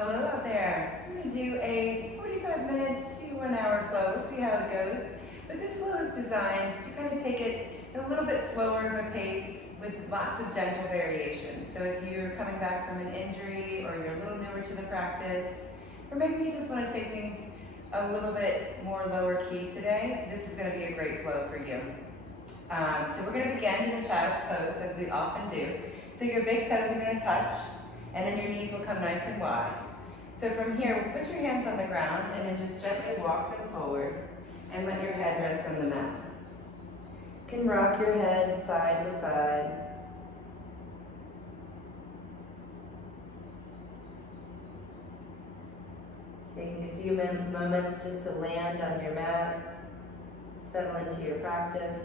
Hello out there. I'm going to do a 45-minute to 1 hour flow. We'll see how it goes. But this flow is designed to kind of take it a little bit slower of a pace with lots of gentle variations. So if you're coming back from an injury or you're a little newer to the practice, or maybe you just want to take things a little bit more lower key today, this is going to be a great flow for you. So we're going to begin in the child's pose, as we often do. So your big toes are going to touch, and then your knees will come nice and wide. So from here, put your hands on the ground and then just gently walk them forward and let your head rest on the mat. You can rock your head side to side. Taking a few moments just to land on your mat, settle into your practice.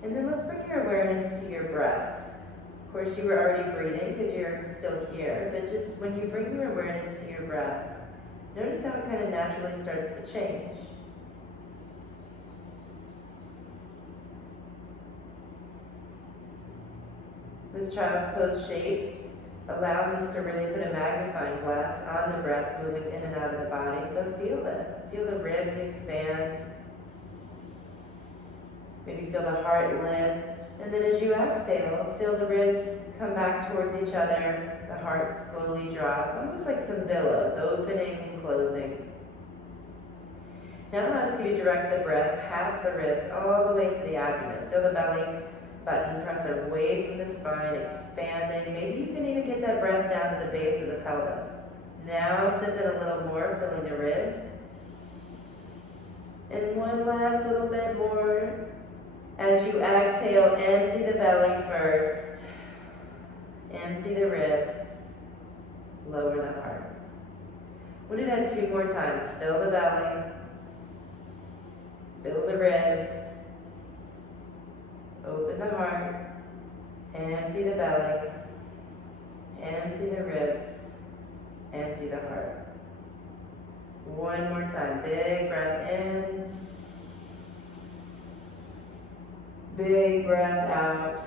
And then let's bring your awareness to your breath. Of course, you were already breathing because you're still here, but just when you bring your awareness to your breath, notice how it kind of naturally starts to change. This child's pose shape allows us to really put a magnifying glass on the breath moving in and out of the body, so feel it. Feel the ribs expand. Maybe feel the heart lift, and then as you exhale, feel the ribs come back towards each other, the heart slowly drop, almost like some billows, opening and closing. Now I'll ask you to direct the breath past the ribs all the way to the abdomen. Feel the belly button press away from the spine, expanding. Maybe you can even get that breath down to the base of the pelvis. Now sip in a little more, filling the ribs. And one last little bit more. As you exhale, empty the belly first, empty the ribs, lower the heart. We'll do that 2 more times. Fill the belly, fill the ribs, open the heart, empty the belly, empty the ribs, empty the heart. 1 more time. Big breath in. Big breath out.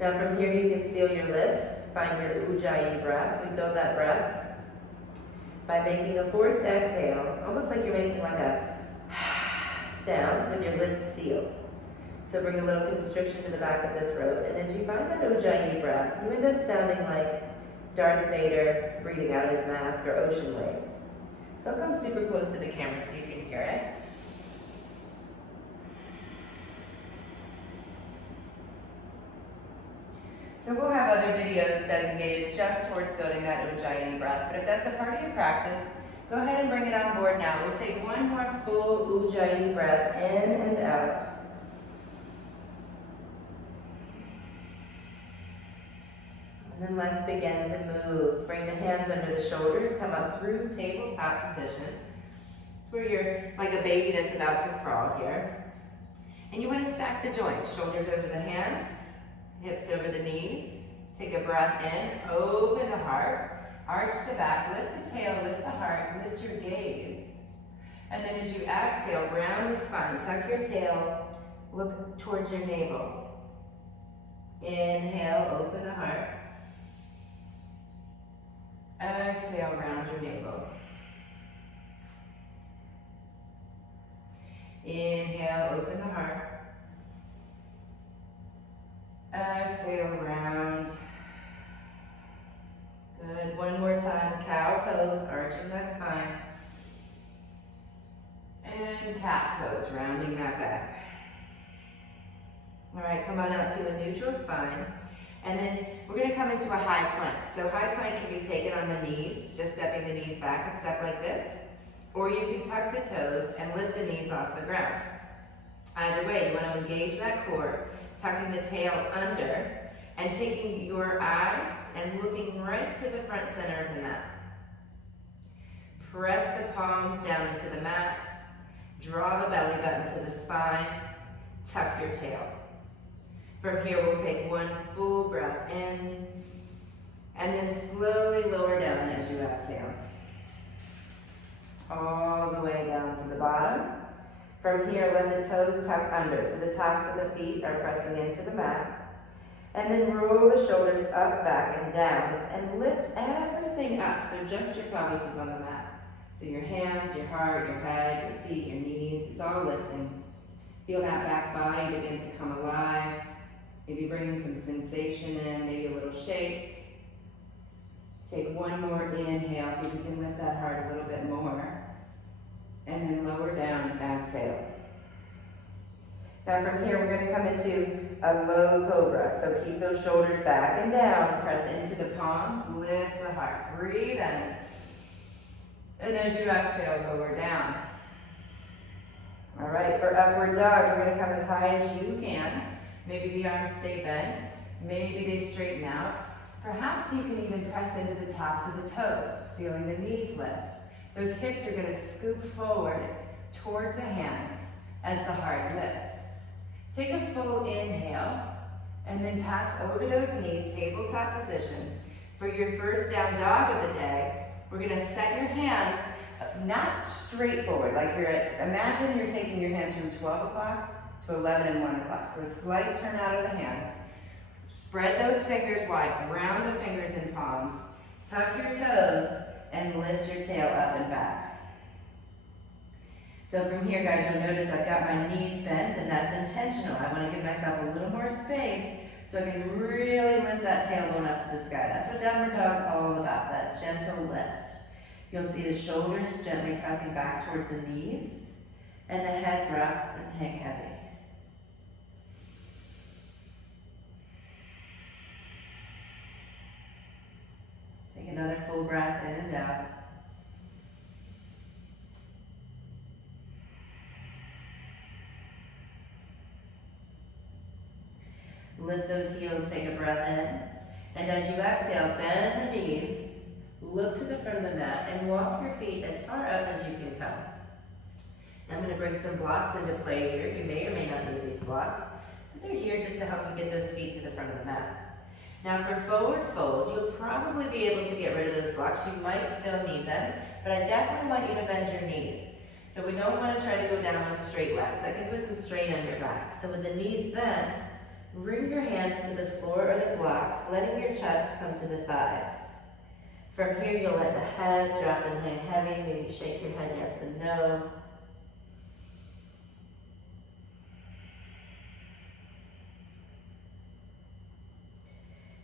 Now from here you can seal your lips. Find your ujjayi breath. We build that breath by making a forced exhale, almost like you're making like a sound with your lips sealed. So bring a little constriction to the back of the throat. And as you find that ujjayi breath, you end up sounding like Darth Vader breathing out of his mask or ocean waves. So I'll come super close to the camera so you can hear it. So we'll have other videos designated just towards building that ujjayi breath, but if that's a part of your practice, go ahead and bring it on board now. We'll take 1 more full ujjayi breath in and out. And then let's begin to move. Bring the hands under the shoulders, come up through tabletop position. It's where you're like a baby that's about to crawl here. And you want to stack the joints, shoulders over the hands, hips over the knees. Take a breath in, open the heart, arch the back, lift the tail, lift the heart, lift your gaze. And then as you exhale, round the spine, tuck your tail, look towards your navel. Inhale, open the heart. Exhale, round your navel. Inhale, open the heart. Exhale, round. Good. 1 more time. Cow pose, arching that spine. And cat pose, rounding that back. All right, come on out to a neutral spine. And then we're going to come into a high plank. So high plank can be taken on the knees, just stepping the knees back a step like this. Or you can tuck the toes and lift the knees off the ground. Either way, you want to engage that core, tucking the tail under, and taking your eyes and looking right to the front center of the mat. Press the palms down into the mat, draw the belly button to the spine, tuck your tail. From here, we'll take 1 full breath in, and then slowly lower down as you exhale. All the way down to the bottom. From here, let the toes tuck under, so the tops of the feet are pressing into the mat. And then roll the shoulders up, back, and down, and lift everything up, so just your pelvis is on the mat. So your hands, your heart, your head, your feet, your knees, it's all lifting. Feel that back body begin to come alive. Maybe bringing some sensation in, maybe a little shake. Take one more inhale, see if you can lift that heart a little bit more. And then lower down, exhale. Now from here, we're gonna come into a low cobra. So keep those shoulders back and down. Press into the palms, lift the heart. Breathe in. And as you exhale, lower down. All right, for upward dog, we're gonna come as high as you can. Maybe the arms stay bent. Maybe they straighten out. Perhaps you can even press into the tops of the toes, feeling the knees lift. Those hips are gonna scoop forward towards the hands as the heart lifts. Take a full inhale and then pass over those knees, tabletop position. For your first down dog of the day, we're gonna set your hands not straight forward, like imagine you're taking your hands from 12 o'clock to 11 and 1 o'clock. So a slight turn out of the hands. Spread those fingers wide, ground the fingers in palms, tuck your toes, and lift your tail up and back. So from here, guys, you'll notice I've got my knees bent, and that's intentional. I want to give myself a little more space so I can really lift that tailbone up to the sky. That's what downward dog's all about, that gentle lift. You'll see the shoulders gently pressing back towards the knees, and the head drop and hang heavy. Take another full breath in and out. Lift those heels, take a breath in. And as you exhale, bend the knees, look to the front of the mat, and walk your feet as far up as you can come. I'm going to bring some blocks into play here. You may or may not need these blocks, but they're here just to help you get those feet to the front of the mat. Now for forward fold, you'll probably be able to get rid of those blocks. You might still need them, but I definitely want you to bend your knees. So we don't want to try to go down with straight legs. That can put some strain on your back. So with the knees bent, bring your hands to the floor or the blocks, letting your chest come to the thighs. From here, you'll let the head drop and hang heavy. Maybe shake your head yes and no.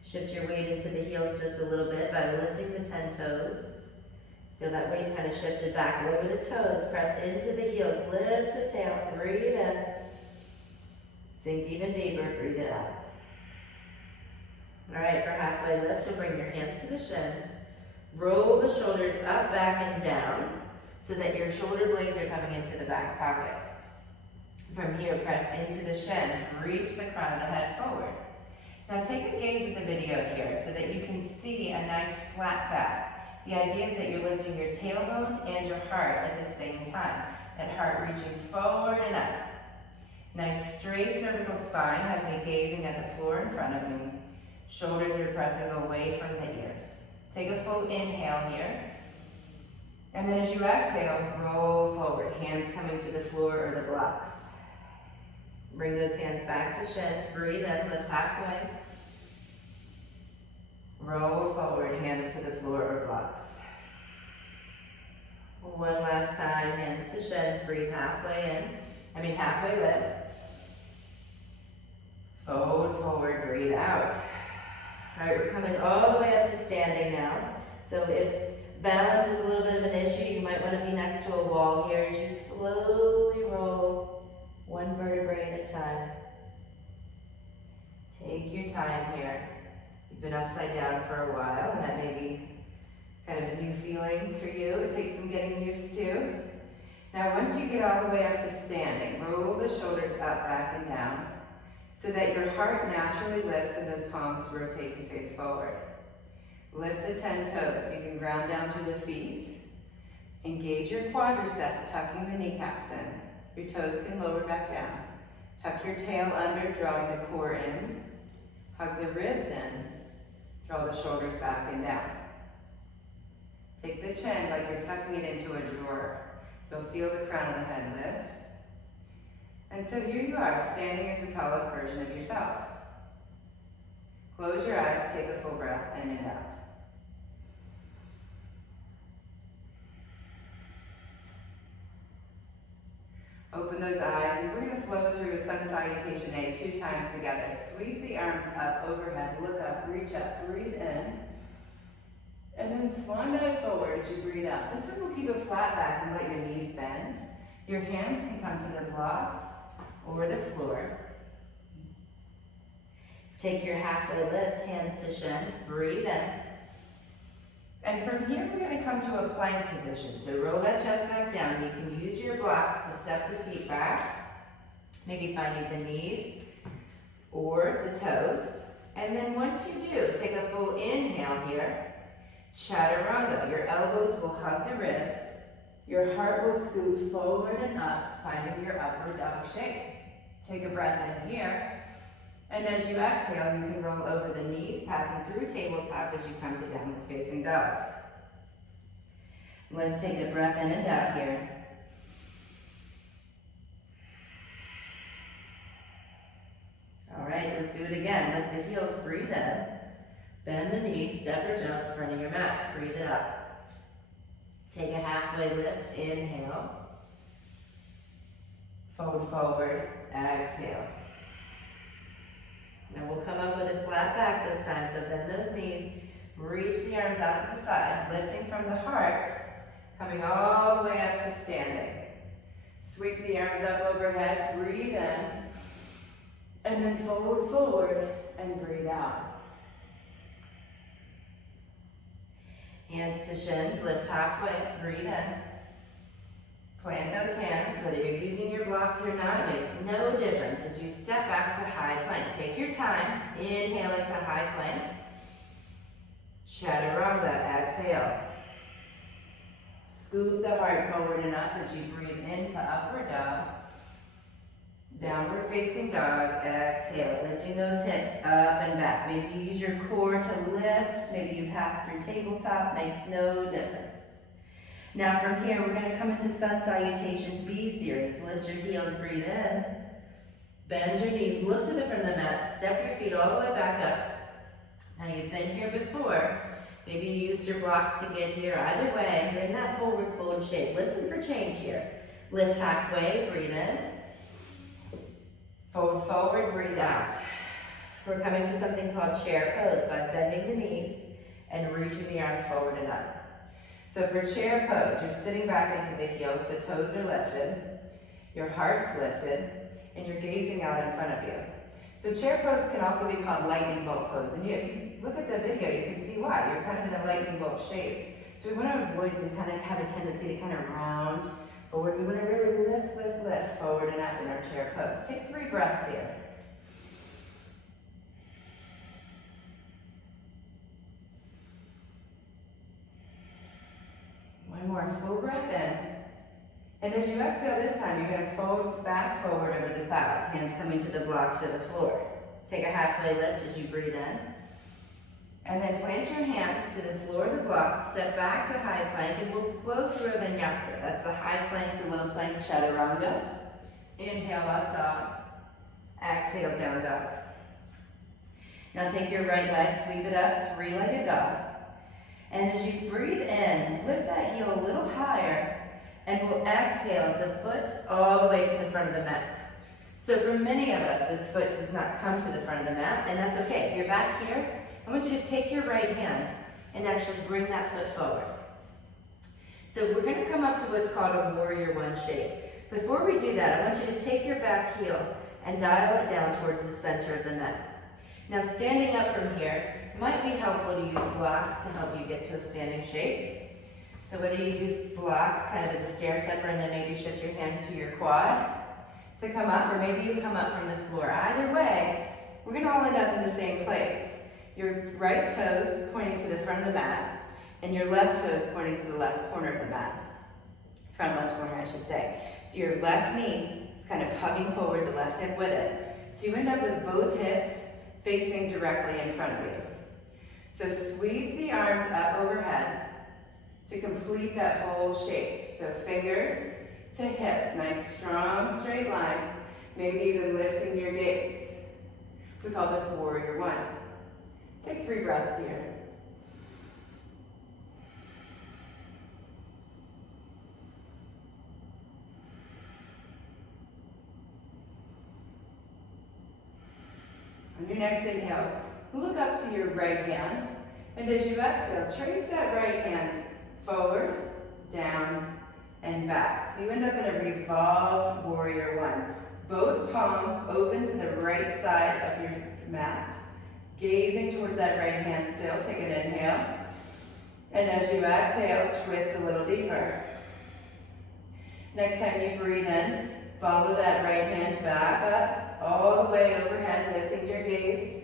Shift your weight into the heels just a little bit by lifting the 10 toes. Feel that weight kind of shifted back over the toes. Press into the heels. Lift the tail. Breathe in. Sink even deeper. Breathe it out. All right, for halfway lift, you'll bring your hands to the shins. Roll the shoulders up, back, and down so that your shoulder blades are coming into the back pockets. From here, press into the shins. Reach the crown of the head forward. Now take a gaze at the video here so that you can see a nice flat back. The idea is that you're lifting your tailbone and your heart at the same time. That heart reaching forward and up. Nice straight cervical spine has me gazing at the floor in front of me. Shoulders are pressing away from the ears. Take a full inhale here. And then as you exhale, roll forward. Hands coming to the floor or the blocks. Bring those hands back to shins. Breathe in, lift halfway. Roll forward, hands to the floor or blocks. One last time, hands to shins. Breathe halfway lift. Fold forward, breathe out. All right, we're coming all the way up to standing now. So if balance is a little bit of an issue, you might want to be next to a wall here as you slowly roll one vertebrae at a time. Take your time here. You've been upside down for a while, and that may be kind of a new feeling for you. It takes some getting used to. Now, once you get all the way up to standing, roll the shoulders up, back, and down so that your heart naturally lifts and those palms rotate to face forward. Lift the 10 toes so you can ground down through the feet. Engage your quadriceps, tucking the kneecaps in. Your toes can lower back down. Tuck your tail under, drawing the core in. Hug the ribs in. Draw the shoulders back and down. Take the chin like you're tucking it into a drawer. You'll feel the crown of the head lift. And so here you are, standing as the tallest version of yourself. Close your eyes, take a full breath in and out. Open those eyes, and we're going to flow through a sun salutation A 2 times together. Sweep the arms up overhead, look up, reach up, breathe in. And then swan dive forward as you breathe out. This one will keep a flat back and let your knees bend. Your hands can come to the blocks or the floor. Take your halfway lift, hands to shins, breathe in. And from here, we're going to come to a plank position. So roll that chest back down. You can use your blocks to step the feet back, maybe finding the knees or the toes. And then once you do, take a full inhale here. Chaturanga. Your elbows will hug the ribs. Your heart will scoot forward and up, finding your upward dog shape. Take a breath in here. And as you exhale, you can roll over the knees, passing through tabletop as you come to downward facing dog. Let's take a breath in and out here. All right, let's do it again. Lift the heels, breathe in. Bend the knees, step or jump in front of your mat. Breathe it up. Take a halfway lift, inhale. Fold forward, exhale. Now we'll come up with a flat back this time, so bend those knees, reach the arms out to the side, lifting from the heart, coming all the way up to standing. Sweep the arms up overhead, breathe in, and then fold forward and breathe out. Hands to shins, lift halfway, breathe in. Plant those hands, whether you're using your blocks or not, it makes no difference as you step back to high plank. Take your time, inhaling to high plank. Chaturanga, exhale. Scoot the heart forward and up as you breathe into upward dog. Downward facing dog, exhale. Lifting those hips up and back. Maybe you use your core to lift, maybe you pass through tabletop, makes no difference. Now from here, we're going to come into sun salutation B series. Lift your heels, breathe in. Bend your knees, look to the front of the mat, step your feet all the way back up. Now you've been here before. Maybe you used your blocks to get here. Either way, you're in that forward fold shape. Listen for change here. Lift halfway, breathe in. Fold forward, breathe out. We're coming to something called chair pose by bending the knees and reaching the arms forward and up. So for chair pose, you're sitting back into the heels, the toes are lifted, your heart's lifted, and you're gazing out in front of you. So chair pose can also be called lightning bolt pose. And if you look at the video, you can see why. You're kind of in a lightning bolt shape. So we want to avoid, we kind of have a tendency to kind of round forward. We want to really lift, lift, lift forward and up in our chair pose. Take 3 breaths here. One more full breath in. And as you exhale this time, you're going to fold back forward over the thighs, hands coming to the blocks or the floor. Take a halfway lift as you breathe in. And then plant your hands to the floor of the blocks, step back to high plank, and we'll flow through a vinyasa. That's the high plank to low plank chaturanga. Inhale, up dog. Exhale, down dog. Now take your right leg, sweep it up, 3-legged dog. And as you breathe in, lift that heel a little higher, and we'll exhale the foot all the way to the front of the mat. So for many of us, this foot does not come to the front of the mat, and that's okay. If you're back here, I want you to take your right hand and actually bring that foot forward. So we're going to come up to what's called a warrior 1 shape. Before we do that, I want you to take your back heel and dial it down towards the center of the mat. Now standing up from here, it might be helpful to use blocks to help you get to a standing shape. So whether you use blocks kind of as a stair stepper and then maybe shift your hands to your quad to come up, or maybe you come up from the floor. Either way, we're going to all end up in the same place. Your right toes pointing to the front of the mat, and your left toes pointing to the left corner of the mat. Front left corner, I should say. So your left knee is kind of hugging forward, the left hip with it. So you end up with both hips facing directly in front of you. So sweep the arms up overhead to complete that whole shape. So fingers to hips, nice strong straight line. Maybe even lifting your gaze. We call this warrior one. Take 3 breaths here. On your next inhale, look up to your right hand, and as you exhale, trace that right hand forward, down, and back. So you end up in a revolved warrior one. Both palms open to the right side of your mat, gazing towards that right hand still. Take an inhale, and as you exhale, twist a little deeper. Next time you breathe in, follow that right hand back up, all the way overhead, lifting your gaze.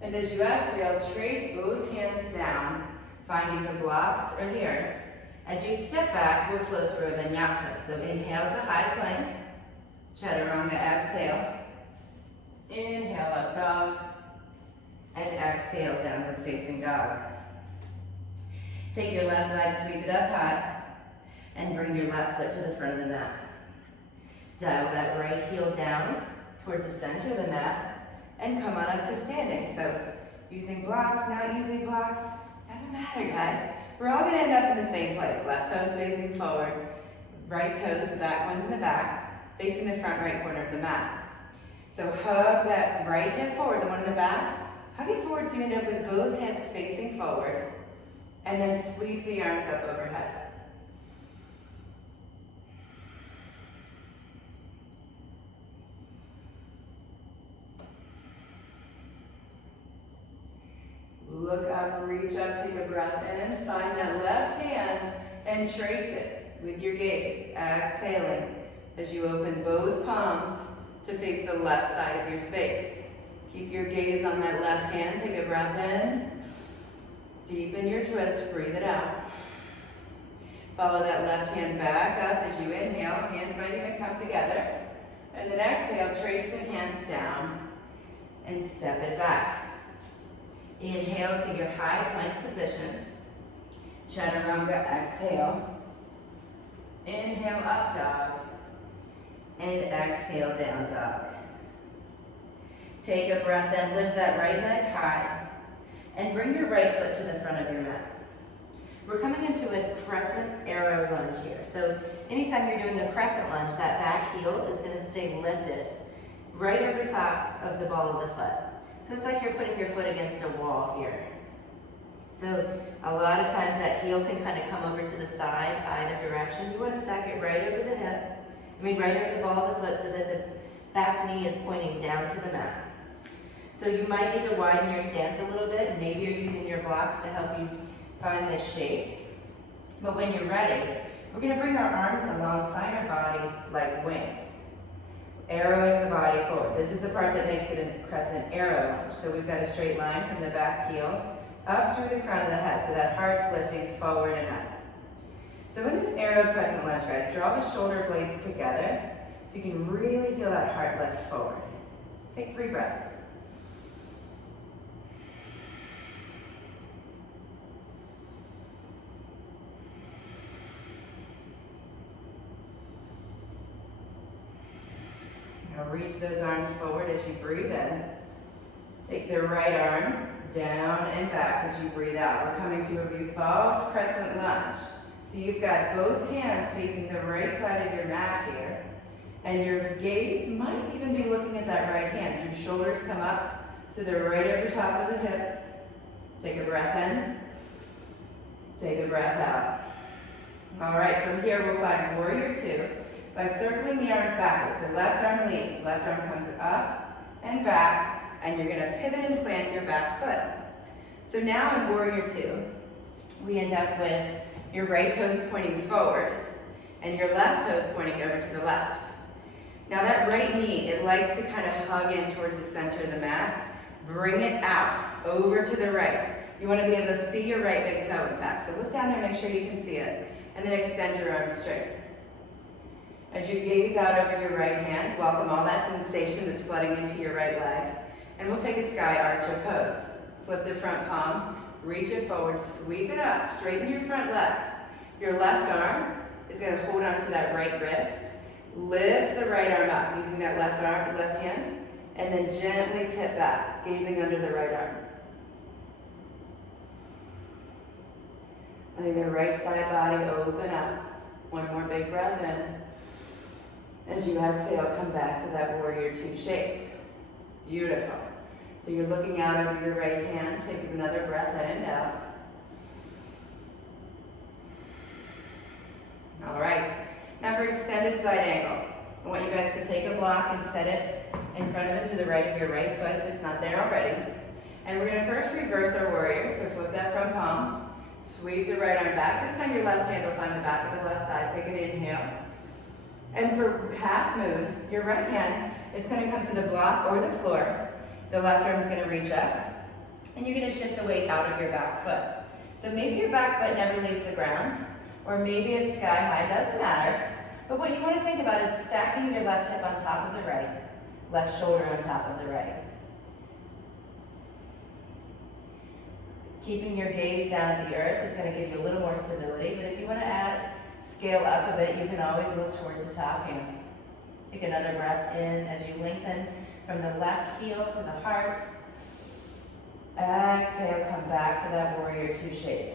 And as you exhale, trace both hands down, finding the blocks or the earth. As you step back, we'll flow through a vinyasa. So inhale to high plank, chaturanga, exhale. Inhale, up dog, and exhale, downward facing dog. Take your left leg, sweep it up high, and bring your left foot to the front of the mat. Dial that right heel down towards the center of the mat, and come on up to standing. So using blocks, not using blocks, doesn't matter, guys. We're all gonna end up in the same place. Left toes facing forward, right toes, the back one's in the back, facing the front right corner of the mat. So hug that right hip forward, the one in the back. Hug it forward so you end up with both hips facing forward, and then sweep the arms up overhead. Look up, reach up, take a breath in, find that left hand and trace it with your gaze, exhaling as you open both palms to face the left side of your space. Keep your gaze on that left hand, take a breath in, deepen your twist, breathe it out. Follow that left hand back up as you inhale, hands might even come together, and then exhale, trace the hands down and step it back. Inhale to your high plank position. Chaturanga, exhale. Inhale, up dog. And exhale, down dog. Take a breath in, lift that right leg high, and bring your right foot to the front of your mat. We're coming into a crescent arrow lunge here. So anytime you're doing a crescent lunge, that back heel is gonna stay lifted right over top of the ball of the foot. So it's like you're putting your foot against a wall here. So a lot of times that heel can kind of come over to the side, either direction. You want to stack it right over the hip, right over the ball of the foot so that the back knee is pointing down to the mat. So you might need to widen your stance a little bit. Maybe you're using your blocks to help you find this shape. But when you're ready, we're going to bring our arms alongside our body like wings, arrowing the body forward. This is the part that makes it a crescent arrow lunge. So we've got a straight line from the back heel up through the crown of the head, so that heart's lifting forward and up. So in this arrow crescent lunge, guys, draw the shoulder blades together so you can really feel that heart lift forward. Take 3 breaths. Now reach those arms forward as you breathe in. Take the right arm down and back as you breathe out. We're coming to a revolved crescent lunge. So you've got both hands facing the right side of your mat here. And your gaze might even be looking at that right hand. Your shoulders come up so they're right over top of the hips. Take a breath in. Take a breath out. All right, from here we'll find warrior 2 by circling the arms backwards. So left arm leads, left arm comes up and back, and you're gonna pivot and plant your back foot. So now in warrior 2, we end up with your right toes pointing forward and your left toes pointing over to the left. Now that right knee, it likes to kind of hug in towards the center of the mat. Bring it out over to the right. You want to be able to see your right big toe, in fact. So look down there, make sure you can see it. And then extend your arms straight. As you gaze out over your right hand, welcome all that sensation that's flooding into your right leg. And we'll take a sky archer pose. Flip the front palm, reach it forward, sweep it up, straighten your front leg. Your left arm is going to hold onto that right wrist. Lift the right arm up using that left hand, and then gently tip back, gazing under the right arm. Letting the right side body open up. One more big breath in. As you exhale, come back to that warrior two shape. Beautiful. So you're looking out over your right hand. Take another breath in and out. All right. Now for extended side angle. I want you guys to take a block and set it in front of it to the right of your right foot if it's not there already. And we're going to first reverse our warrior. So flip that front palm. Sweep the right arm back. This time your left hand will find the back of the left thigh. Take an inhale. And for half moon, your right hand is going to come to the block or the floor. The left arm is going to reach up. And you're going to shift the weight out of your back foot. So maybe your back foot never leaves the ground, or maybe it's sky high, doesn't matter. But what you want to think about is stacking your left hip on top of the right, left shoulder on top of the right. Keeping your gaze down at the earth is going to give you a little more stability, but if you want to scale up a bit, you can always look towards the top hand. Take another breath in as you lengthen from the left heel to the heart. Exhale, come back to that warrior two shape.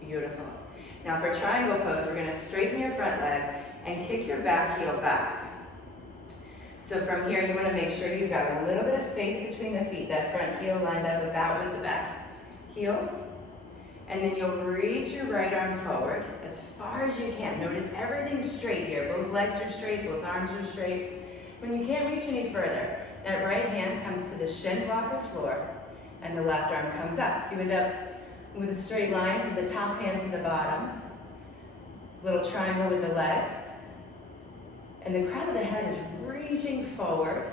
Beautiful. Now for triangle pose, we're going to straighten your front leg and kick your back heel back. So from here, you want to make sure you've got a little bit of space between the feet, that front heel lined up about with the back heel, and then you'll reach your right arm forward as far as you can. Notice everything's straight here. Both legs are straight, both arms are straight. When you can't reach any further, that right hand comes to the shin block or floor, and the left arm comes up. So you end up with a straight line from the top hand to the bottom, little triangle with the legs, and the crown of the head is reaching forward.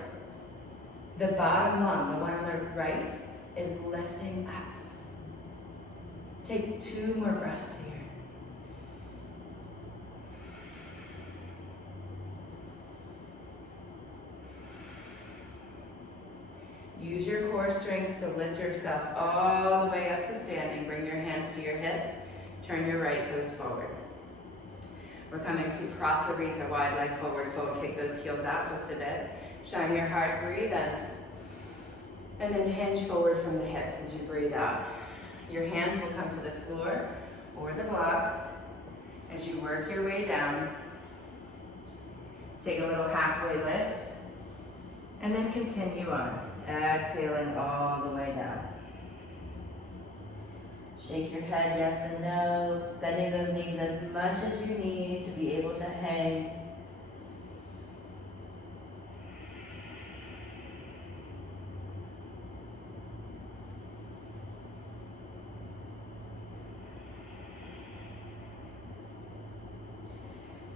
The bottom lung, the one on the right, is lifting up. Take 2 more breaths here. Use your core strength to lift yourself all the way up to standing. Bring your hands to your hips. Turn your right toes forward. We're coming to prasarita, wide leg forward fold. Kick those heels out just a bit. Shine your heart, breathe in. And then hinge forward from the hips as you breathe out. Your hands will come to the floor or the blocks as you work your way down. Take a little halfway lift and then continue on, exhaling all the way down. Shake your head yes and no, bending those knees as much as you need to be able to hang.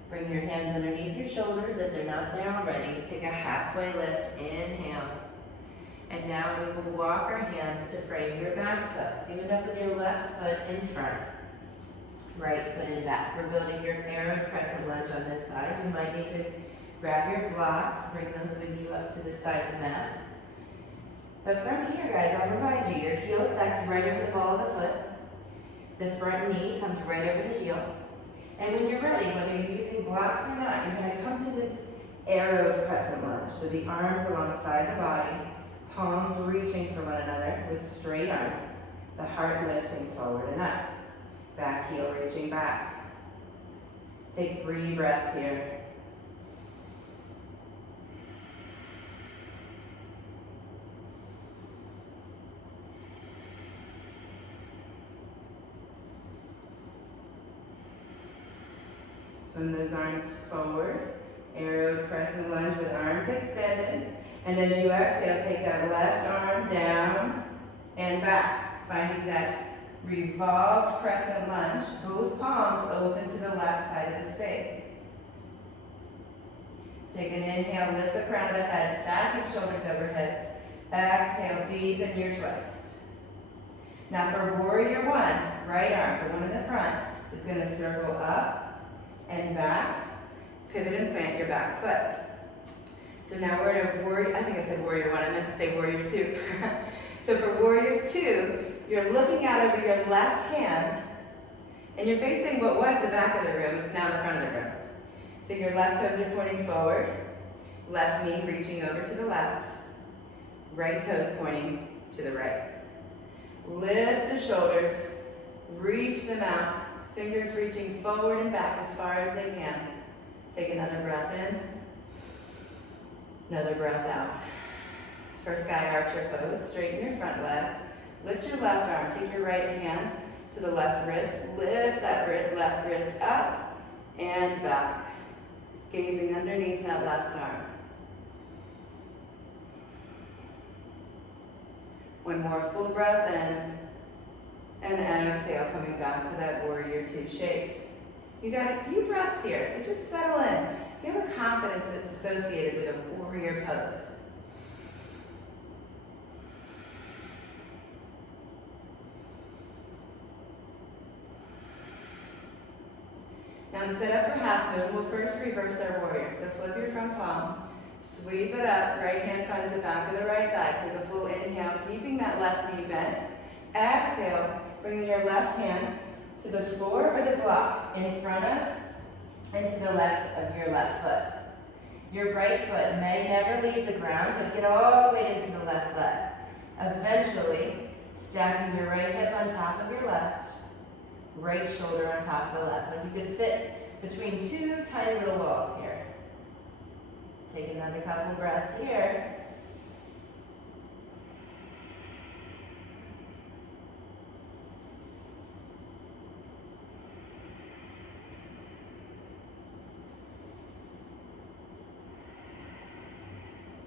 Bring your hands underneath your shoulders if they're not there already. Take a halfway lift, inhale. And now we will walk our hands to frame your back foot. So you end up with your left foot in front, right foot in back. We're building your arrowed crescent lunge on this side. You might need to grab your blocks, bring those with you up to the side of the mat. But from here, guys, I'll remind you, your heel stacks right over the ball of the foot. The front knee comes right over the heel. And when you're ready, whether you're using blocks or not, you're going to come to this arrowed crescent lunge. So the arms alongside the body, palms reaching for one another with straight arms, the heart lifting forward and up, back heel reaching back. Take 3 breaths here. Swim those arms forward, arrowed crescent lunge with arms extended. And as you exhale, take that left arm down and back, finding that revolved crescent lunge, both palms open to the left side of the space. Take an inhale, lift the crown of the head, stack your shoulders over hips. Exhale, deepen your twist. Now for warrior one, right arm, the one in the front, is going to circle up and back, pivot and plant your back foot. So now we're in a warrior, I think I said warrior one, I meant to say warrior two. So for warrior two, you're looking out over your left hand, and you're facing what was the back of the room, it's now the front of the room. So your left toes are pointing forward, left knee reaching over to the left, right toes pointing to the right. Lift the shoulders, reach them out, fingers reaching forward and back as far as they can. Take another breath in, another breath out. For sky archer pose, straighten your front leg, lift your left arm, take your right hand to the left wrist, lift that left wrist up and back, gazing underneath that left arm. One more full breath in, and exhale, coming back to that warrior two shape. You got a few breaths here, so just settle in. Feel the confidence that's associated with a warrior pose. Now to set up for half moon, we'll first reverse our warrior. So flip your front palm, sweep it up, right hand finds the back of the right thigh. Take a full inhale, keeping that left knee bent. Exhale, bring your left hand to the floor or the block in front of and to the left of your left foot. Your right foot may never leave the ground, but get all the way into the left leg. Eventually, stacking your right hip on top of your left, right shoulder on top of the left. Like you could fit between two tiny little walls here. Take another couple breaths here.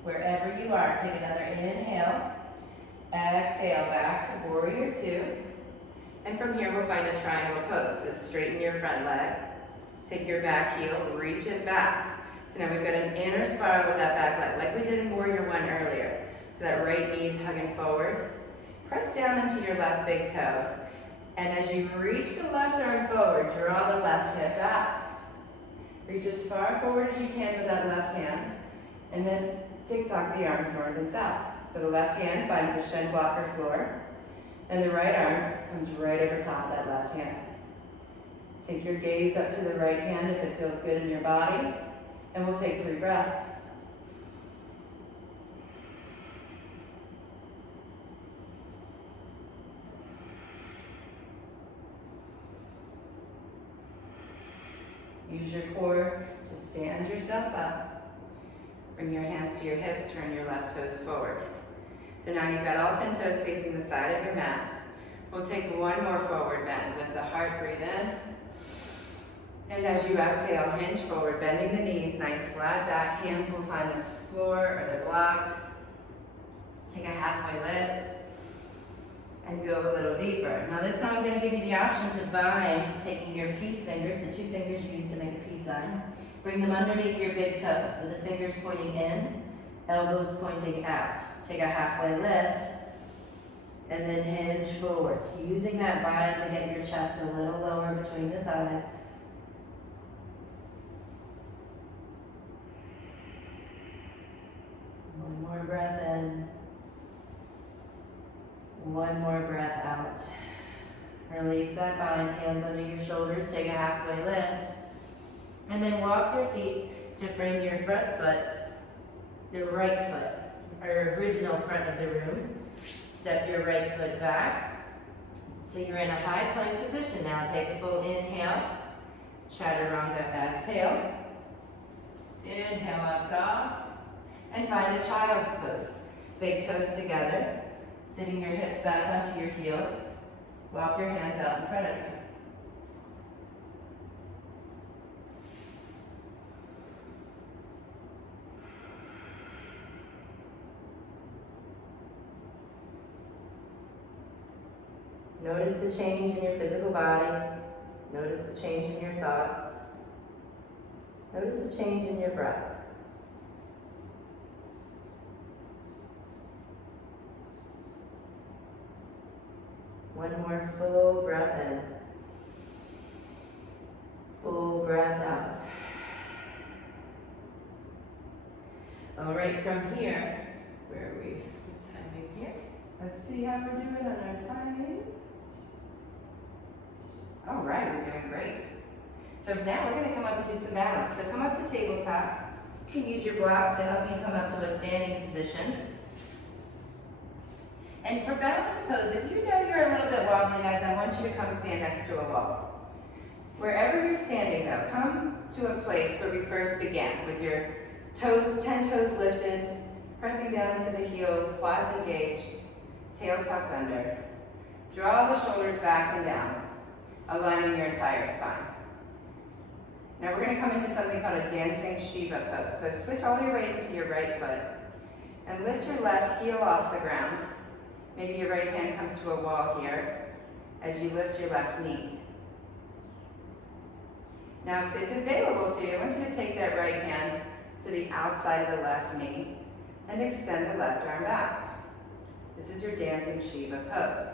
Wherever you are, take another inhale. Exhale, back to warrior two. And from here, we'll find a triangle pose. So straighten your front leg. Take your back heel, reach it back. So now we've got an inner spiral of that back leg, like we did in warrior one earlier. So that right knee is hugging forward. Press down into your left big toe. And as you reach the left arm forward, draw the left hip back. Reach as far forward as you can with that left hand. And then tick-tock the arms north and south. So the left hand finds the shin blocker floor, and the right arm comes right over top of that left hand. Take your gaze up to the right hand if it feels good in your body, and we'll take 3 breaths. Use your core to stand yourself up. Bring your hands to your hips, turn your left toes forward. So now you've got all 10 toes facing the side of your mat. We'll take one more forward bend. Lift the heart, breathe in. And as you exhale, hinge forward, bending the knees, nice flat back. Hands will find the floor or the block. Take a halfway lift and go a little deeper. Now this time I'm going to give you the option to bind, taking your peace fingers, the 2 fingers you use to make a peace sign. Bring them underneath your big toes with the fingers pointing in, elbows pointing out. Take a halfway lift and then hinge forward, using that bind to get your chest a little lower between the thighs. One more breath in. One more breath out. Release that bind, hands under your shoulders, take a halfway lift. And then walk your feet to frame your front foot, the right foot, our original front of the room. Step your right foot back. So you're in a high plank position now. Take a full inhale. Chaturanga, exhale. Inhale up dog. And find a child's pose. Big toes together. Sitting your hips back onto your heels. Walk your hands out in front of you. Notice the change in your physical body. Notice the change in your thoughts. Notice the change in your breath. One more full breath in. Full breath out. All right, from here, where are we? Timing here. Let's see how we're doing on our timing. All right, we're doing great. So now we're gonna come up and do some balance. So come up to tabletop. You can use your blocks to help you come up to a standing position. And for balance pose, if you know you're a little bit wobbly, guys, I want you to come stand next to a wall. Wherever you're standing though, come to a place where we first began with your toes, 10 toes lifted, pressing down into the heels, quads engaged, tail tucked under. Draw the shoulders back and down, aligning your entire spine. Now we're going to come into something called a dancing Shiva pose. So switch all your weight into your right foot and lift your left heel off the ground. Maybe your right hand comes to a wall here as you lift your left knee. Now if it's available to you, I want you to take that right hand to the outside of the left knee and extend the left arm back. This is your dancing Shiva pose.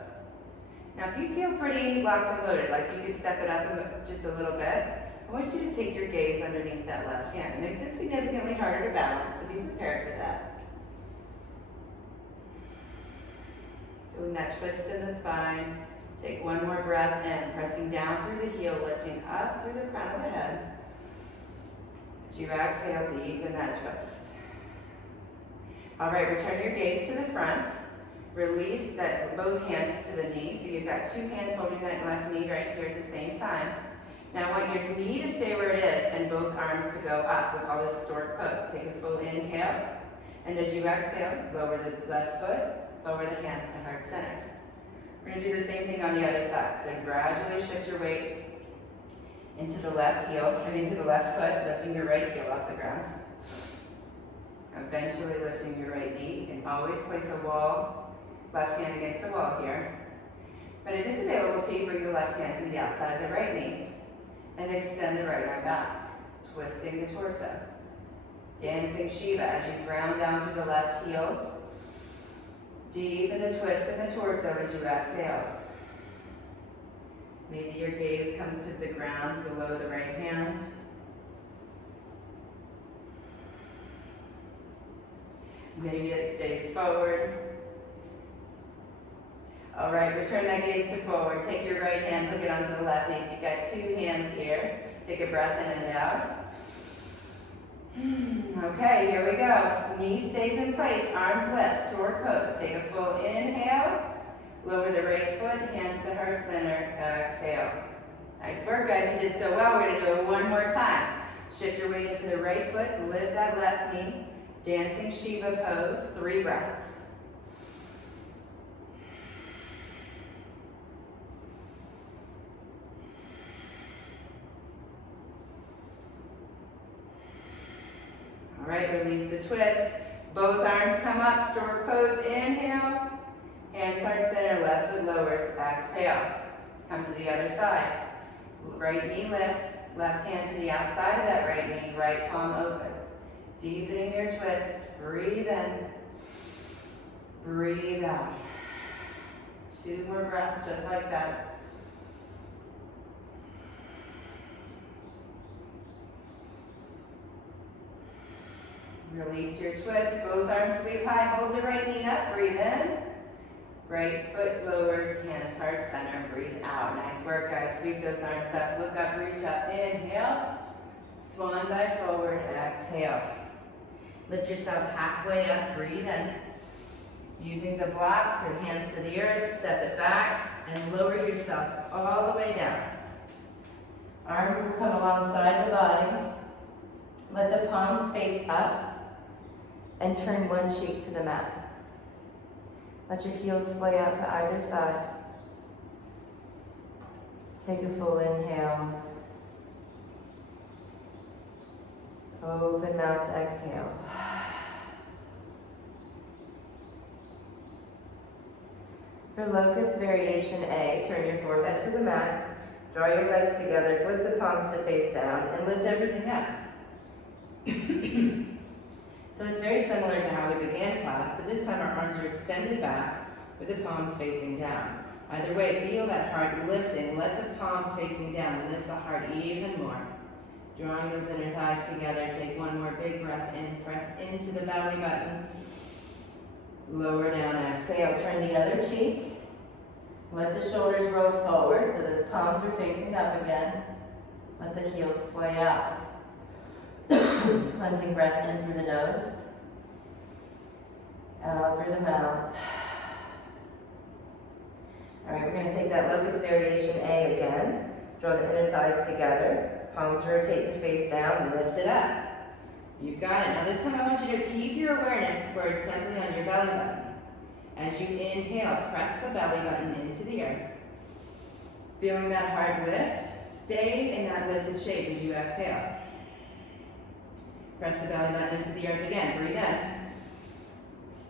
Now if you feel pretty locked and loaded, like you could step it up just a little bit, I want you to take your gaze underneath that left hand. It makes it significantly harder to balance, so be prepared for that. Feeling that twist in the spine. Take one more breath in, pressing down through the heel, lifting up through the crown of the head. As you exhale, deepen that twist. All right, return your gaze to the front. Release both hands to the knee. So you've got two hands holding that left knee right here at the same time. Now I want your knee to stay where it is and both arms to go up. We call this stork pose. Take a full inhale. And as you exhale, lower the left foot, lower the hands to heart center. We're going to do the same thing on the other side. So gradually shift your weight into the left foot, lifting your right heel off the ground. Eventually lifting your right knee. You can always place a wall, left hand against a wall here. But if it's available to you, bring the left hand to the outside of the right knee and extend the right arm back, twisting the torso. Dancing Shiva as you ground down through the left heel. Deepen a twist in the torso as you exhale. Maybe your gaze comes to the ground below the right hand. Maybe it stays forward. All right, return that gaze to forward. Take your right hand, hook it onto the left knee. So you've got two hands here. Take a breath in and out. Okay, here we go. Knee stays in place, arms lift, stork pose. Take a full inhale. Lower the right foot, hands to heart center. Exhale. Nice work, guys. You did so well. We're going to do it one more time. Shift your weight into the right foot, lift that left knee. Dancing Shiva pose, 3 breaths. All right, release the twist. Both arms come up, stork pose, inhale. Hands heart center, left foot lowers, exhale. Let's come to the other side. Right knee lifts, left hand to the outside of that right knee, right palm open. Deepening your twist, breathe in, breathe out. 2 more breaths just like that. Release your twist, both arms sweep high, hold the right knee up, breathe in. Right foot lowers, hands heart center, breathe out. Nice work, guys. Sweep those arms up, look up, reach up, inhale. Swan dive forward, exhale. Lift yourself halfway up, breathe in. Using the blocks or hands to the earth, step it back and lower yourself all the way down. Arms will come alongside the body. Let the palms face up and turn one cheek to the mat. Let your heels splay out to either side. Take a full inhale. Open mouth, exhale. For locust variation A, turn your forehead to the mat, draw your legs together, flip the palms to face down, and lift everything up. So it's very similar to how we began class, but this time our arms are extended back with the palms facing down. Either way, feel that heart lifting. Let the palms facing down lift the heart even more. Drawing those inner thighs together, take one more big breath in, press into the belly button. Lower down, exhale, turn the other cheek. Let the shoulders roll forward so those palms are facing up again. Let the heels splay out. Cleansing breath in through the nose, out through the mouth. All right, we're going to take that locust variation A again. Draw the inner thighs together. Palms rotate to face down and lift it up. You've got it. Now this time I want you to keep your awareness where it's simply on your belly button. As you inhale, press the belly button into the earth. Feeling that heart lift, stay in that lifted shape as you exhale. Press the belly button into the earth again. Breathe in.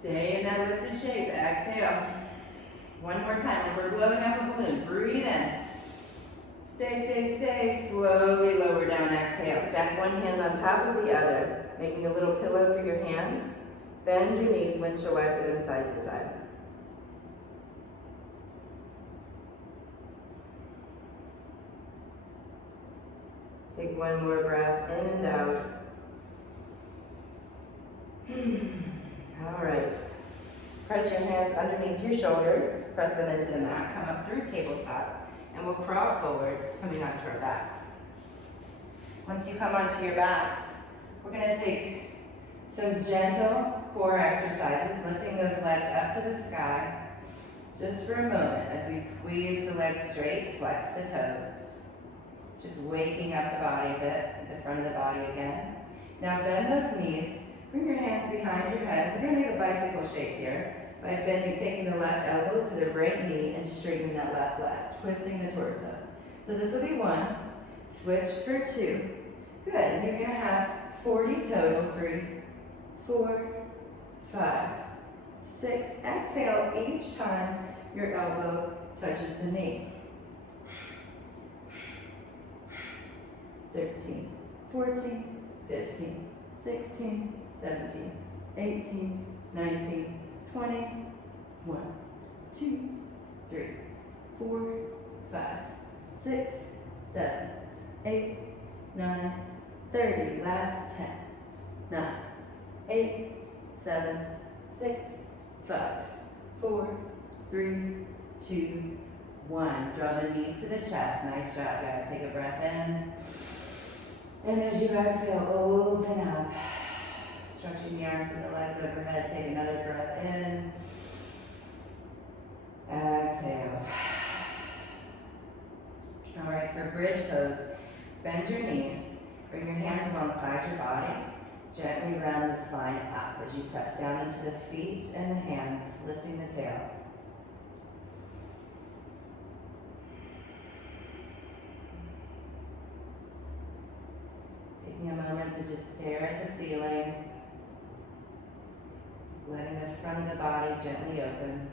Stay in that lifted shape. Exhale. One more time, like we're blowing up a balloon. Breathe in. Stay, stay, stay. Slowly lower down. Exhale. Stack one hand on top of the other, making a little pillow for your hands. Bend your knees, windshield wiper them side to side. Take one more breath in and out. All right. Press your hands underneath your shoulders. Press them into the mat. Come up through tabletop. And we'll crawl forwards, coming onto our backs. Once you come onto your backs, we're going to take some gentle core exercises, lifting those legs up to the sky. Just for a moment, as we squeeze the legs straight, flex the toes. Just waking up the body a bit, at the front of the body again. Now bend those knees, bring your hands behind your head. We're going to make a bicycle shape here by taking the left elbow to the right knee and straightening that left leg, twisting the torso. So this will be 1, switch for 2. Good, and you're going to have 40 total, 3, 4, 5, 6. Exhale each time your elbow touches the knee. 13, 14, 15, 16, 17, 18, 19, 20, 1, 2, 3, 4, 5, 6, 7, 8, 9, 30. Last 10, 9, 8, 7, 6, 5, 4, 3, 2, 1. Draw the knees to the chest. Nice job, guys. Take a breath in. And as you exhale, open up. Stretching the arms and the legs overhead. Take another breath in. Exhale. All right, for bridge pose, bend your knees. Bring your hands alongside your body. Gently round the spine up as you press down into the feet and the hands, lifting the tail. Taking a moment to just stare at the ceiling, letting the front of the body gently open.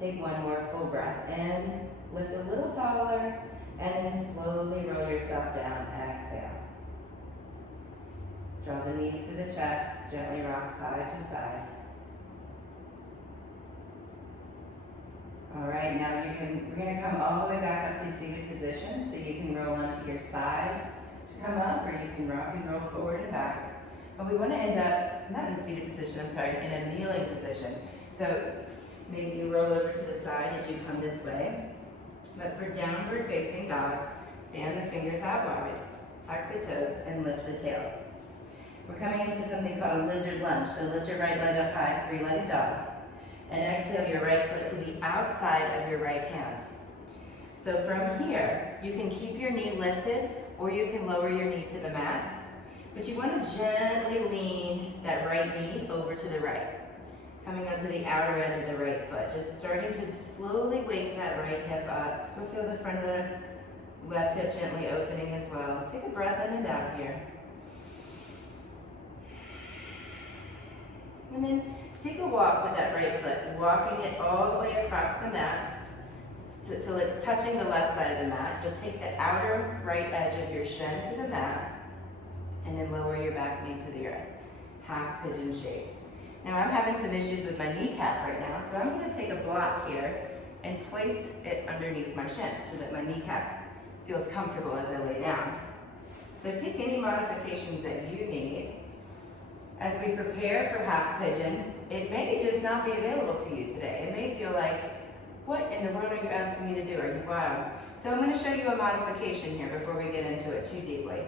Take one more full breath in, lift a little taller, and then slowly roll yourself down. Exhale. Draw the knees to the chest, gently rock side to side. All right, now we're going to come all the way back up to seated position, so you can roll onto your side to come up, or you can rock and roll forward and back. But we want to end up, not in seated position, I'm sorry, in a kneeling position. So maybe you roll over to the side as you come this way. But for downward facing dog, fan the fingers out wide, tuck the toes, and lift the tail. We're coming into something called a lizard lunge. So lift your right leg up high, three-legged dog. And exhale your right foot to the outside of your right hand. So from here, you can keep your knee lifted, or you can lower your knee to the mat. But you want to gently lean that right knee over to the right. Coming onto the outer edge of the right foot. Just starting to slowly wake that right hip up. You'll feel the front of the left hip gently opening as well. Take a breath in and out here. And then take a walk with that right foot, walking it all the way across the mat till it's touching the left side of the mat. You'll take the outer right edge of your shin to the mat, and then lower your back knee to the earth. Half pigeon shape. Now I'm having some issues with my kneecap right now, so I'm going to take a block here and place it underneath my shin so that my kneecap feels comfortable as I lay down. So take any modifications that you need. As we prepare for half pigeon, it may just not be available to you today. It may feel like what in the world are you asking me to do? Are you wild? So I'm going to show you a modification here before we get into it too deeply.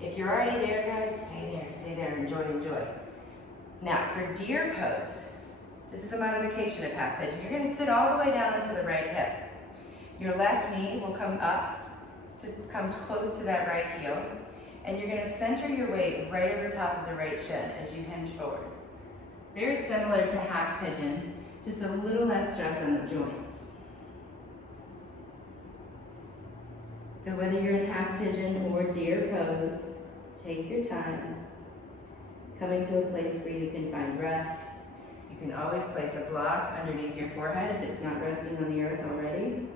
If you're already there, guys, stay there, enjoy, enjoy. Now, for deer pose, this is a modification of half pigeon. You're going to sit all the way down into the right hip. Your left knee will come up to come close to that right heel, and you're going to center your weight right over top of the right shin as you hinge forward. Very similar to half pigeon, just a little less stress on the joints. So whether you're in half pigeon or deer pose, take your time, coming to a place where you can find rest. You can always place a block underneath your forehead if it's not resting on the earth already.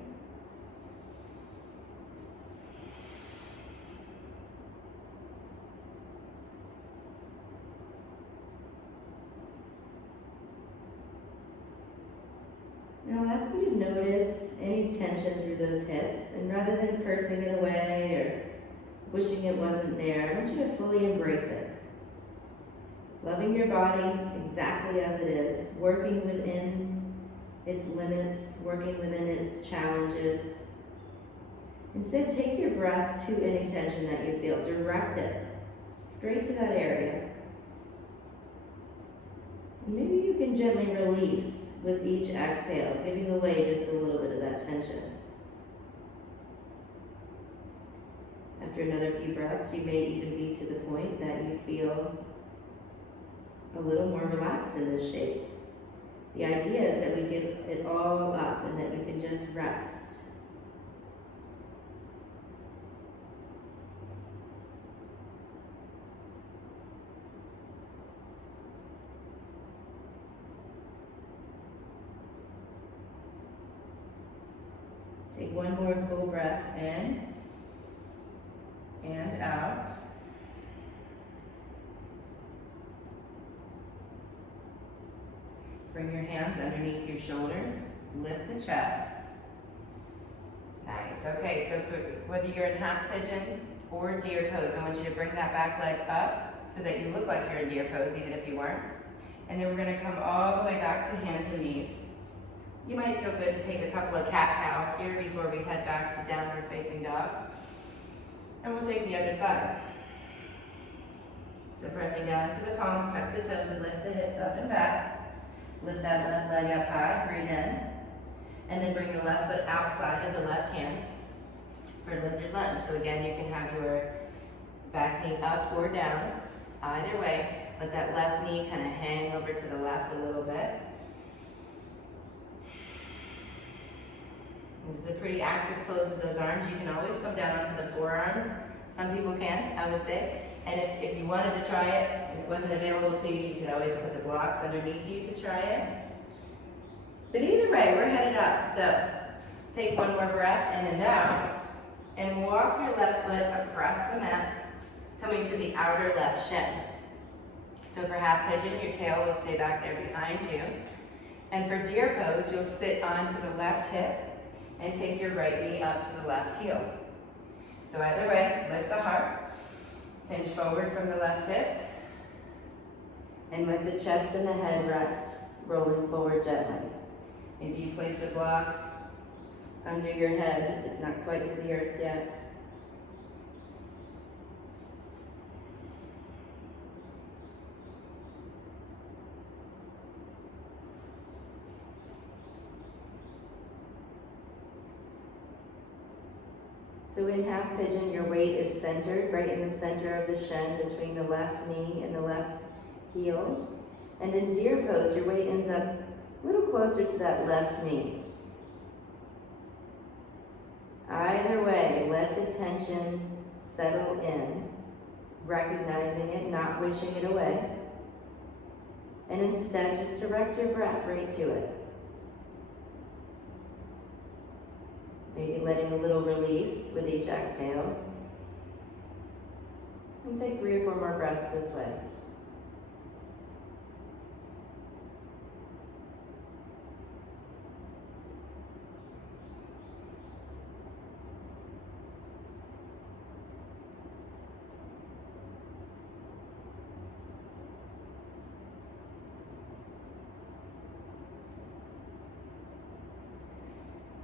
Now I'll ask you to notice any tension through those hips, and rather than cursing it away or wishing it wasn't there, I want you to fully embrace it. Loving your body exactly as it is, working within its limits, working within its challenges. Instead, take your breath to any tension that you feel. Direct it straight to that area. Maybe you can gently release with each exhale, giving away just a little bit of that tension. After another few breaths, you may even be to the point that you feel a little more relaxed in this shape. The idea is that we give it all up and that you can just rest. Take one more full breath in and out. Bring your hands underneath your shoulders, lift the chest. Nice, okay, so whether you're in half pigeon or deer pose, I want you to bring that back leg up so that you look like you're in deer pose, even if you weren't. And then we're gonna come all the way back to hands and knees. You might feel good to take a couple of cat-cows here before we head back to downward facing dog. And we'll take the other side. So pressing down into the palms, tuck the toes, lift the hips up and back. Lift that left leg up high, breathe in. And then bring the left foot outside of the left hand for lizard lunge. So again, you can have your back knee up or down. Either way, let that left knee kind of hang over to the left a little bit. This is a pretty active pose with those arms. You can always come down onto the forearms. Some people can, I would say. And if you wanted to try it, if it wasn't available to you, you could always put the blocks underneath you to try it. But either way, we're headed up. So take one more breath in and out, and walk your left foot across the mat, coming to the outer left shin. So for half pigeon, your tail will stay back there behind you. And for deer pose, you'll sit onto the left hip and take your right knee up to the left heel. So either way, lift the heart, hinge forward from the left hip, and let the chest and the head rest, rolling forward gently. Maybe you place a block under your head if it's not quite to the earth yet. So in half pigeon, your weight is centered right in the center of the shin between the left knee and the left heel. And in deer pose, your weight ends up a little closer to that left knee. Either way, let the tension settle in, recognizing it, not wishing it away. And instead, just direct your breath right to it. Maybe letting a little release with each exhale. And take 3 or 4 more breaths this way.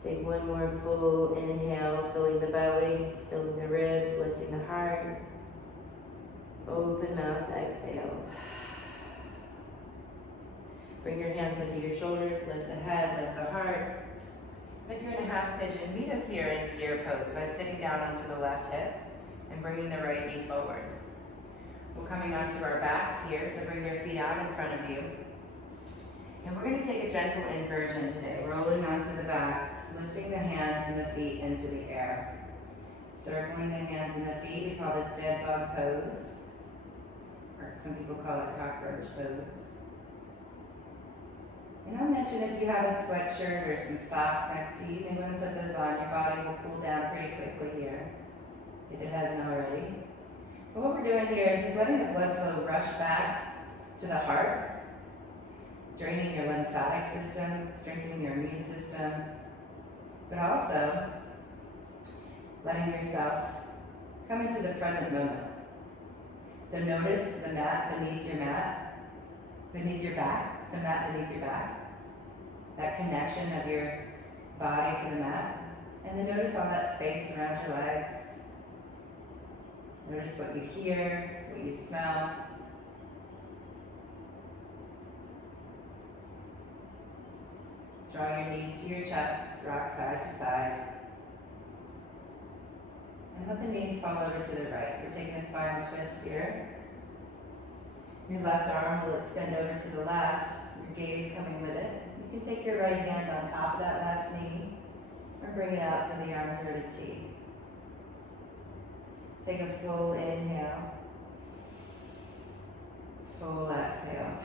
Take one more full inhale, filling the belly, filling the ribs, lifting the heart. Open mouth, exhale. Bring your hands into your shoulders, lift the head, lift the heart. And if you're in a half pigeon, meet us here in deer pose by sitting down onto the left hip and bringing the right knee forward. We're coming onto our backs here, so bring your feet out in front of you. And we're going to take a gentle inversion today, rolling onto the backs, lifting the hands and the feet into the air. Circling the hands and the feet, we call this dead bug pose, or some people call it cockroach pose. And I'll mention if you have a sweatshirt or some socks next to you, you may want to put those on. Your body will cool down pretty quickly here, if it hasn't already. But what we're doing here is just letting the blood flow rush back to the heart, draining your lymphatic system, strengthening your immune system, but also letting yourself come into the present moment. So notice the mat beneath your back, the mat beneath your back, that connection of your body to the mat, and then notice all that space around your legs. Notice what you hear, what you smell. Draw your knees to your chest, rock side to side. And let the knees fall over to the right. We're taking a spinal twist here. Your left arm will extend over to the left, your gaze coming with it. You can take your right hand on top of that left knee, or bring it out so the arms are at a T. Take a full inhale, full exhale.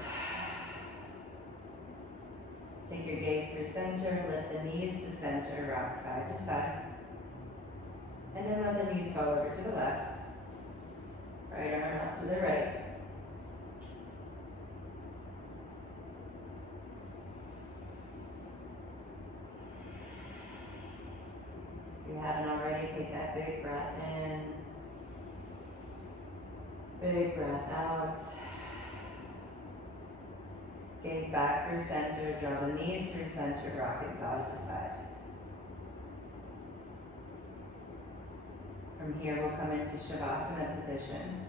Take your gaze through center, lift the knees to center, rock side to side. And then let the knees fall over to the left. Right arm up to the right. If you haven't already, take that big breath in. Big breath out. Gaze back through center, draw the knees through center, rock it side to side. From here we'll come into shavasana position.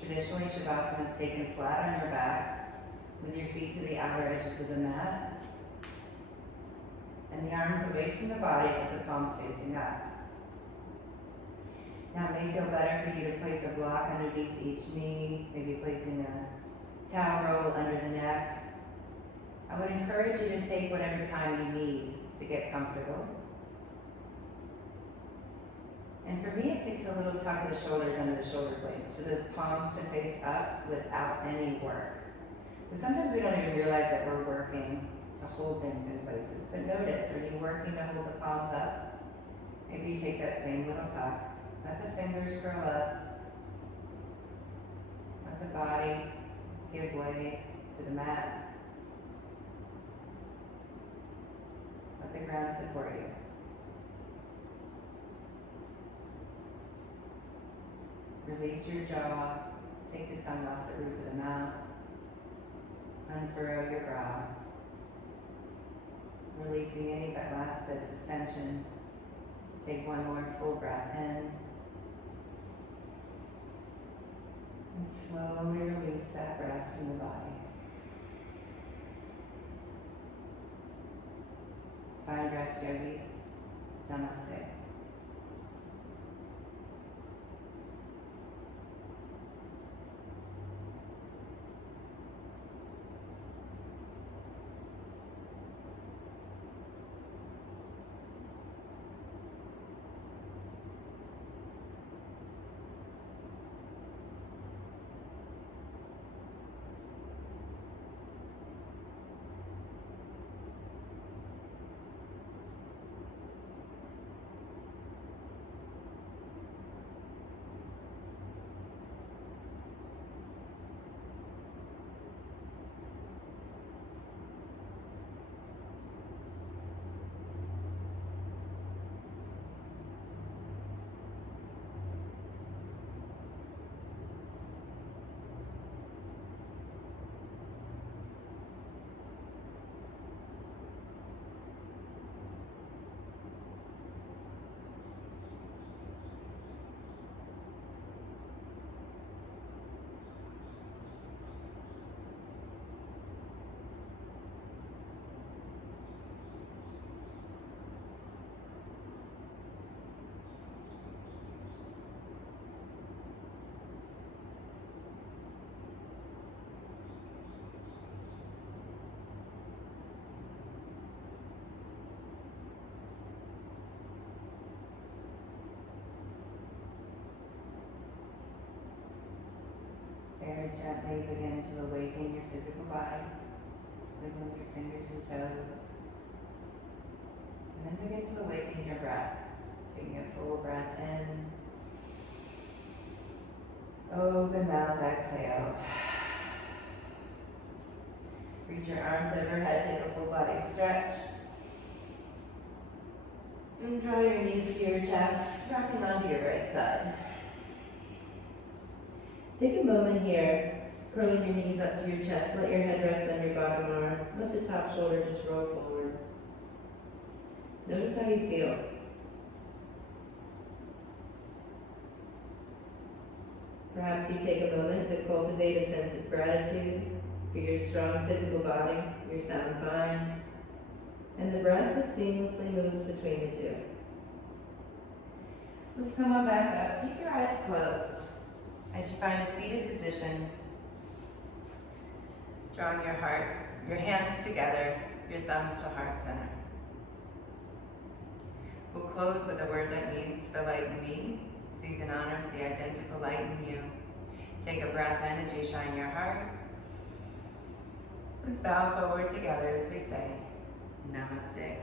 Traditionally, shavasana is taken flat on your back with your feet to the outer edges of the mat and the arms away from the body with the palms facing up. Now it may feel better for you to place a block underneath each knee, maybe placing a towel roll under the neck. I would encourage you to take whatever time you need to get comfortable. And for me, it takes a little tuck of the shoulders under the shoulder blades for those palms to face up without any work. But sometimes we don't even realize that we're working to hold things in places. But notice, are you working to hold the palms up? Maybe you take that same little tuck. Let the fingers curl up. Let the body give way to the mat. Let the ground support you. Release your jaw. Take the tongue off the roof of the mouth. Unfurrow your brow. Releasing any last bits of tension. Take one more full breath in. And slowly release that breath from the body. Find rest, yogis. Namaste. Very gently begin to awaken your physical body. Wiggling your fingers and toes. And then begin to awaken your breath. Taking a full breath in. Open mouth, exhale. Reach your arms overhead, take a full body stretch. And draw your knees to your chest, rocking onto your right side. Take a moment here, curling your knees up to your chest. Let your head rest on your bottom arm. Let the top shoulder just roll forward. Notice how you feel. Perhaps you take a moment to cultivate a sense of gratitude for your strong physical body, your sound mind, and the breath that seamlessly moves between the two. Let's come on back up. Keep your eyes closed as you find a seated position. Drawing your hands together, your thumbs to heart center. We'll close with a word that means the light in me sees and honors the identical light in you. Take a breath in as you shine your heart. Let's bow forward together as we say, Namaste.